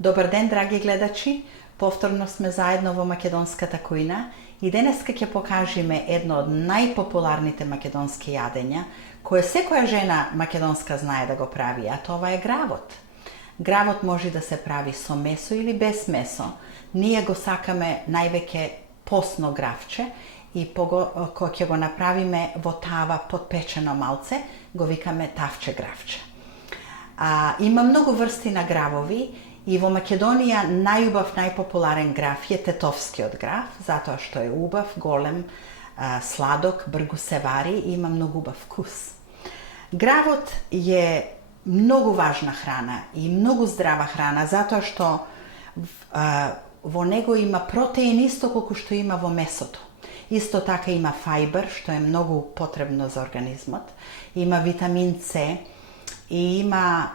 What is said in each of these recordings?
Добар ден, драги гледачи! Повторно сме заедно во македонската кујна и денеска ќе покажеме едно од најпопуларните македонски јадења, кое секоја жена македонска знае да го прави, а това е гравот. Гравот може да се прави со месо или без месо. Ние го сакаме највеќе посно гравче и кога ќе го направиме во тава подпечено малце, го викаме тавче гравче. Има многу врсти на гравови и во Македонија најубав, најпопуларен грав е тетовскиот грав, затоа што е убав, голем, сладок, бргу се вари и има многу убав вкус. Гравот е многу важна храна и многу здрава храна, затоа што во него има протеин исто колку што има во месото. Исто така има фајбер, што е многу потребно за организмот, има витамин С и има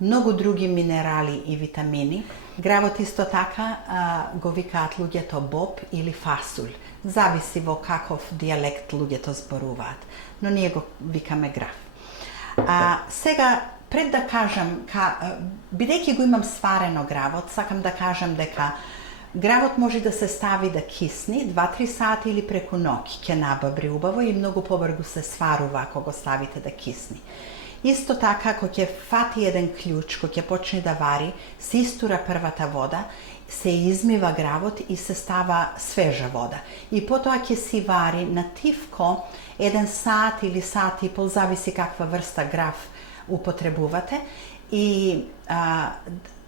многу други минерали и витамини. Гравот исто така го викаат луѓето боб или фасуль. Зависи во каков дијалект луѓето зборуваат, но ние го викаме грав. Сега, пред да кажам, бидејќи го имам сварено гравот, сакам да кажам дека гравот може да се стави да кисни 2-3 сати или преку ноќ, ќе набабри убаво и многу побрзо се сварува ако го ставите да кисни. Исто така, кога ќе фати еден клjuč, кога ќе почне да вари, се истура првата вода, се измива гравот и се става свежа вода. И потоа ќе си вари на тивко 1 сат или сат и пол, зависи каква врста грав употребувате. И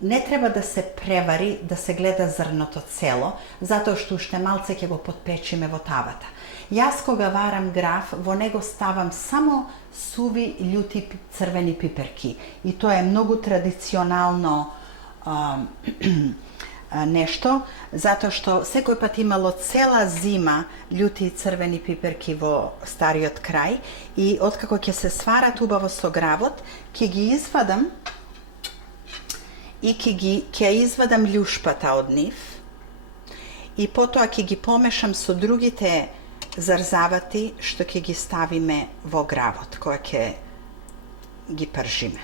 не треба да се превари, да се гледа зрното цело, затоа што уште малце ќе го подпечиме во тавата. Јас кога варам грав, во него ставам само суви љути црвени пиперки. И тоа е многу традиционално нешто, затоа што секој пат имало цела зима љути црвени пиперки во стариот крај и откако ќе се сварат убаво со гравот, ќе ги извадам и ќе извадам љушпата од нив и потоа ќе ги помешам со другите зарзавати што ќе ги ставиме во гравот кога ќе ги пржиме.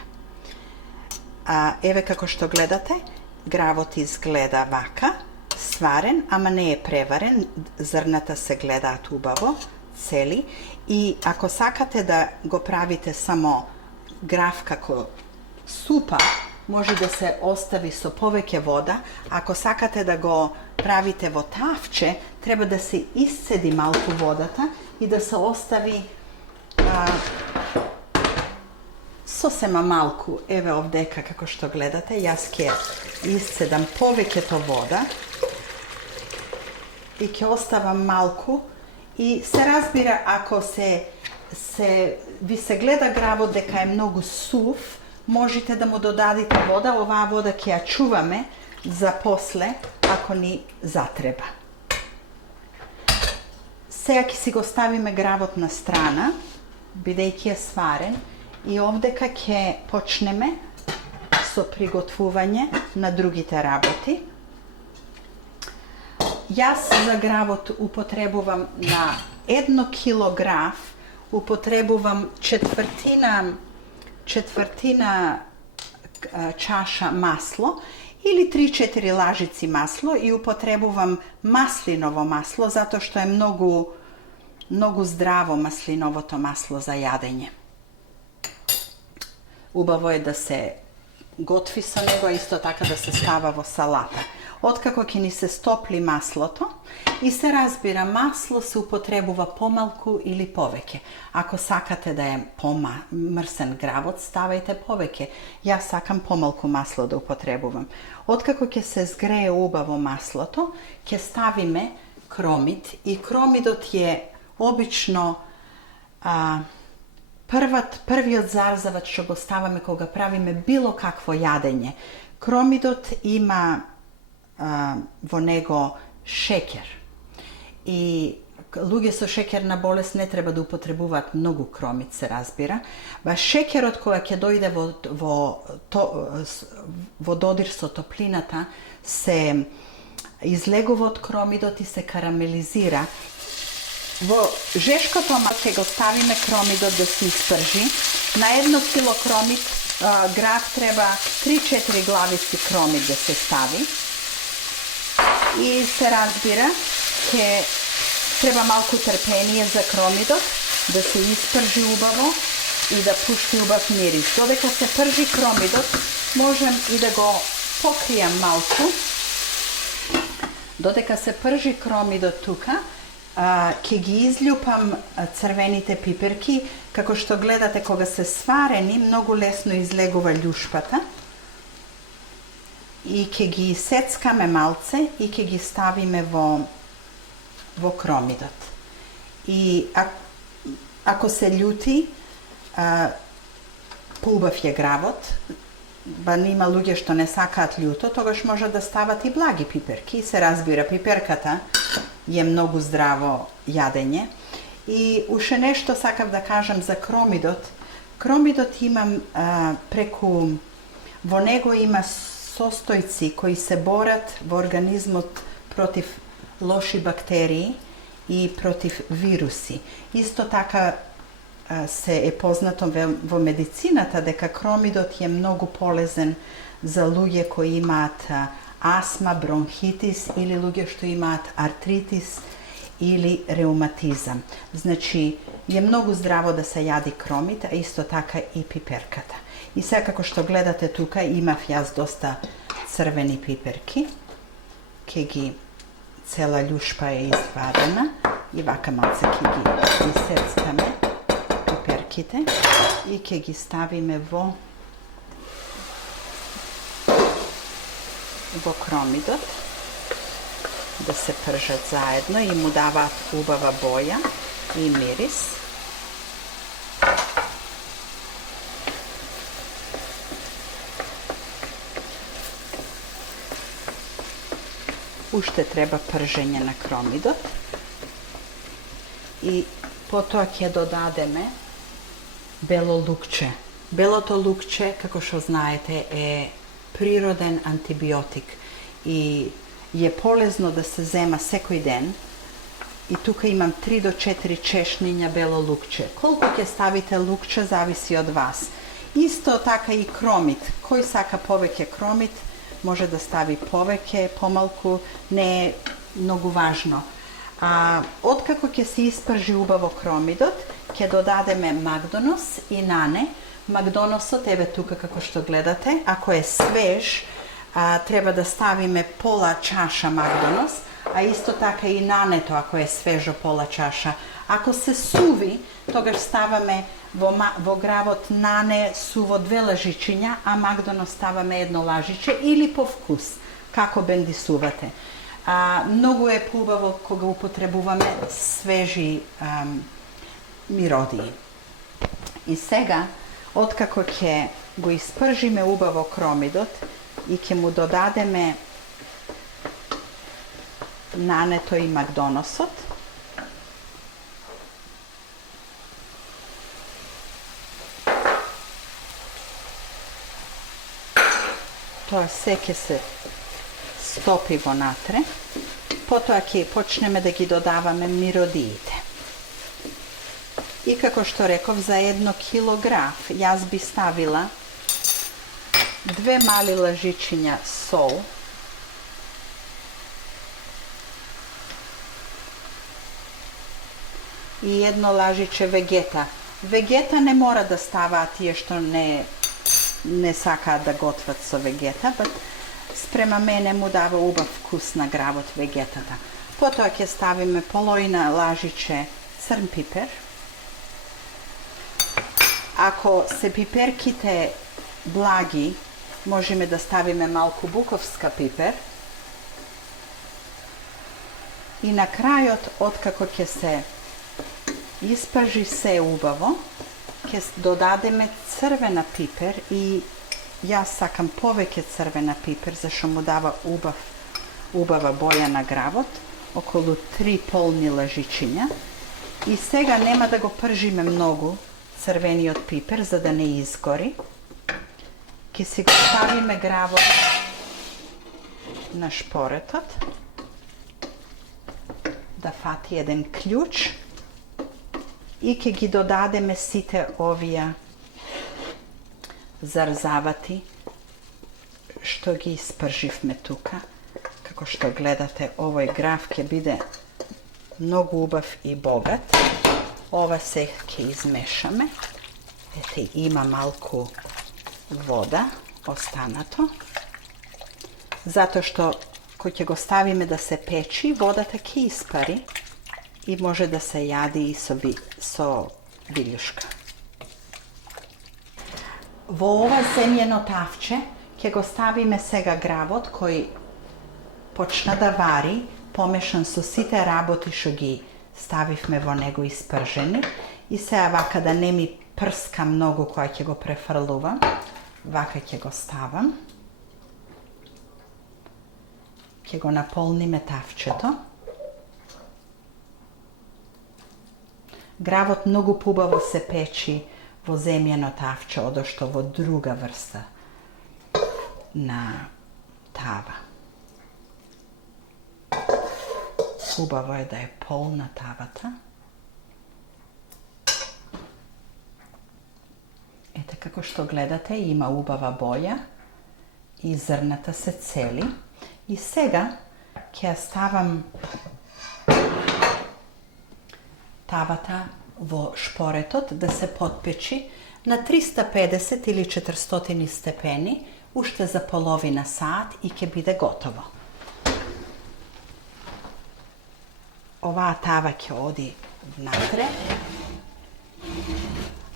Еве како што гледате, гравот изгледа вака, сварен, ама не е преварен, зрната се гледаат убаво, цели, и ако сакате да го правите само грав како супа, може да се остави со повеќе вода. Ако сакате да го правите во тавче, треба да се исцеди малку водата и да се остави сосема малку. Еве овдека како што гледате, јас ќе исцедам повеќето вода и ќе оставам малку и се разбира ако ви се гледа гравот дека е многу сув, можете да му додадите вода, оваа вода ќе ја чуваме за после, ако ни затреба. Сега ќе си го ставиме гравот на страна, бидејќи е сварен, и овдека ќе почнеме со приготвување на другите работи. Јас за гравот употребувам на 1 кило грав, употребувам четвртина чаша масло или 3-4 лажици масло и употребувам маслиново масло, затоа што е многу здраво маслиновото масло за јадење. Убаво е да се готви со него, исто така да се става во салата. Откако ќе ни се стопли маслото, и се разбира, масло се употребува помалку или повеќе. Ако сакате да е помрсен гравот, ставајте повеќе. Јас сакам помалку масло да употребувам. Откако ќе се згрее убаво маслото, ќе ставиме кромид и кромидот е обично првиот зарзавач што го ставаме кога правиме било какво јадење. Кромидот има во него шеќер. И луѓе со шеќерна болест не треба да употребуваат многу кромид, се разбира. Шеќерот кога ќе дојде во додир со топлината се излегува од кромидот и се карамелизира. Во жешкото ќе го ставиме кромидот да се испржи. На 1 кило кромид Grah treba 3-4 glavici kromit da se stavi i se razbira, treba malko trpenije za kromidot, da se isprži ubavo i da pušti ubav miris. Dodeka se prži kromidot, možem i da go pokrijem malko. Dodeka se prži kromidot tuka, ke gi izljupam crvenite piperki, kako što gledate koga se svareni, mnogo lesno izlegova ljušpata. I ke gi seckame malce i ke gi stavime vo kromidot. I ako se ljuti, poubav je gravot, ba nima luѓе што не сакаат лjuto, тогаш може да стават и благи пиперки, се разбира, пиперката je mnogo zdravo jadenje. I uše nešto sakav da kažem za kromidot. Kromidot imam vo nego ima sostojci koji se borat v organizmu protiv loši bakteriji i protiv virusi. Isto taka se je poznato vo medicinata deka kromidot je mnogo polezen za luѓе koji imat asma, bronhitis ili luѓе što imat artritis ili reumatizam. Znači, je mnogo zdravo da se jadi kromit, a isto taka i piperkata. I sad kako što gledate tukaj, imav jaz dosta crveni piperki, ke gi cela ljušpa je izvadena i vaka malce ke gi iseckame piperkite i ke gi stavime vo kromidot da se pržat zajedno i mu dava ubava boja i miris. Ušte treba prženje na kromidot i potom ke dodademe belo lukče. Belo to lukče, kako što znajete, je priroden antibiotik i je polezno da se zema sekoj den. I tukaj imam 3 do 4 češnjenja belo lukče. Koliko ke stavite lukče, zavisi od vas. Isto taka i kromit. Koji saka poveke kromit, može da stavi poveke, pomalku, ne mnogo važno. Otkako ke se isprži ubavo kromidot, ke dodademe magdonos i nane. Magdonosot, evo tuka kako što gledate, ako je svež, treba da stavime pola čaša magdonos, a isto taka i naneto ako je svežo pola čaša. Ako se suvi, togaž stavame vo gravot nane suvo 2 lažičinja, a magdonos stavame 1 lažiće ili po vkus, kako bendi suvate. Mnogo je poubavo koga upotrebuvame sveži mirodiji. I sega, otkako ke go ispržime ubavo kromidot i ke mu dodademe naneto i magdonosot, to sve ke se stopi vo natre, potom ke počneme da gi dodavame mirodijite. I kako što rekov, za 1 kilo graf jaz bi stavila 2 mali lažičinja sol, i 1 lažiće vegeta. Vegeta ne mora da stava tije što ne saka da gotvat so vegeta, but sprema mene mu dava ubav vkus na gravot vegetata. Potom ke stavime polojna lažiće crn piper. Ako se piperkite blagi, možeme da stavime malko bukovska piper. I na krajot, otkako ke se isprži se ubavo, ke dodademe crvena piper i ja sakam poveke crvena piper, zašto mu dava ubava boja na gravot, okolo 3 polni lažičinja. I sega nema da go pržime mnogo, crveni od piper, za da ne izgori. Ke si go stavime gravot na šporetot, da fati jedan ključ i ke gi dodademe site ovija zarzavati što gi isprživme tuka. Kako što gledate, ovoj graf će bide mnogo ubav i bogat. Ova se će izmešame. Ete, ima malku voda, ostanato. Zato što ko će go stavime da se peči, voda taki ispari i može da se jadi i so viljuška. Vo ova zemljeno tavče će go stavime sega gravot koji počna da vari, pomešan su site raboti što gi stavivme vo nego isprženi i se ovaka da ne mi prska mnogo koja će go prefrluvam, ovaka će go stavam. Će go napolnime tavčeto. Gravot mnogo pubavo se peči vo zemljeno tavče, odošto vo druga vrsta na tava. Pubavo je da je polna tavata. Ete kako što gledate, ima ubava boja i zrnata se celi. I сега ќе ставам тавата во шпоретот да се потпечи на 350 или 400 степени уште за половина сат и ќе биде готово. Оваа тава ќе оди внатре,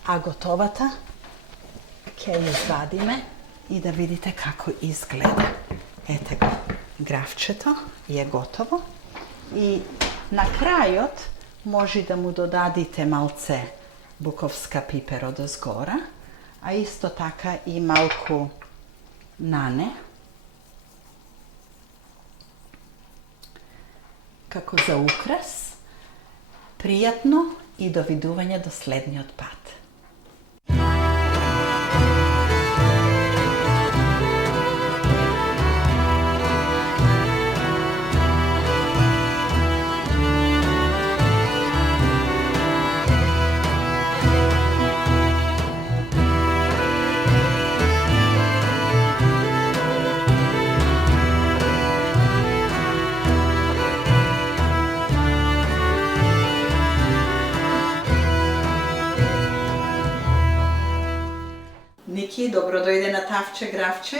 а готовата ќе ја извадиме и да видите како изгледа. Ете го, gravčeto je gotovo i na krajot može da mu dodadite malce bukovska piper od ozgora, a isto taka i malku nane. Kako za ukras, prijatno i doviduvanja do slednji otpad. Niki, dobro dojde na tavče, gravče.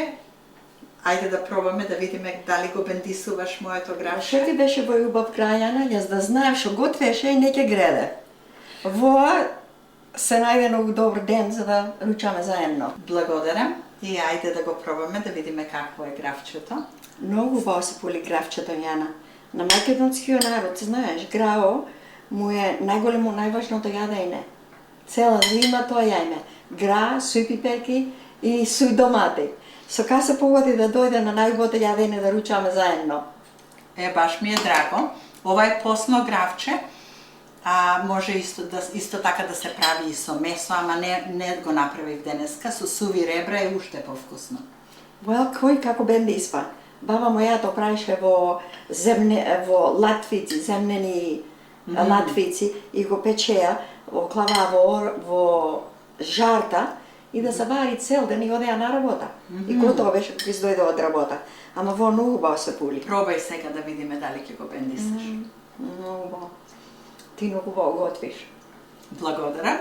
Ajde da probаме да видиме дали го бендисуваш моето гравче. Што ти беше во убав крајана, јас да знаев што готвеше и не ќе греде. Во се најде многу добар ден за да ручаме заедно. Благодарам и ајде да го пробаме да видиме какво е гравчето. Многу убаво се поли гравчето, Јана. На македонскиот народ, знаеш, грао му е најголемо, најважното јадење. Цела зима тоа јајме. Гра, суј пиперки и суј домати. Со ка се погоди да дојде на најубавото јадење да ручаме заедно. Баш ми е драго. Ова е посно гравче, а може исто така да се прави и со месо, ама не го направив денеска, со суви ребра е уште повкусно. Кој како бендиспа? Баба моја то правише во латвици, земнени латвици и го печеа во клава во жарта и да се вари цел ден и одеа на работа. И готово беше кога издојде од работа. Ама во многу убаво се пули. Пробај сега да видиме дали ќе го бендисаш. Многу убаво. Ти многу убаво готвиш. Благодарам.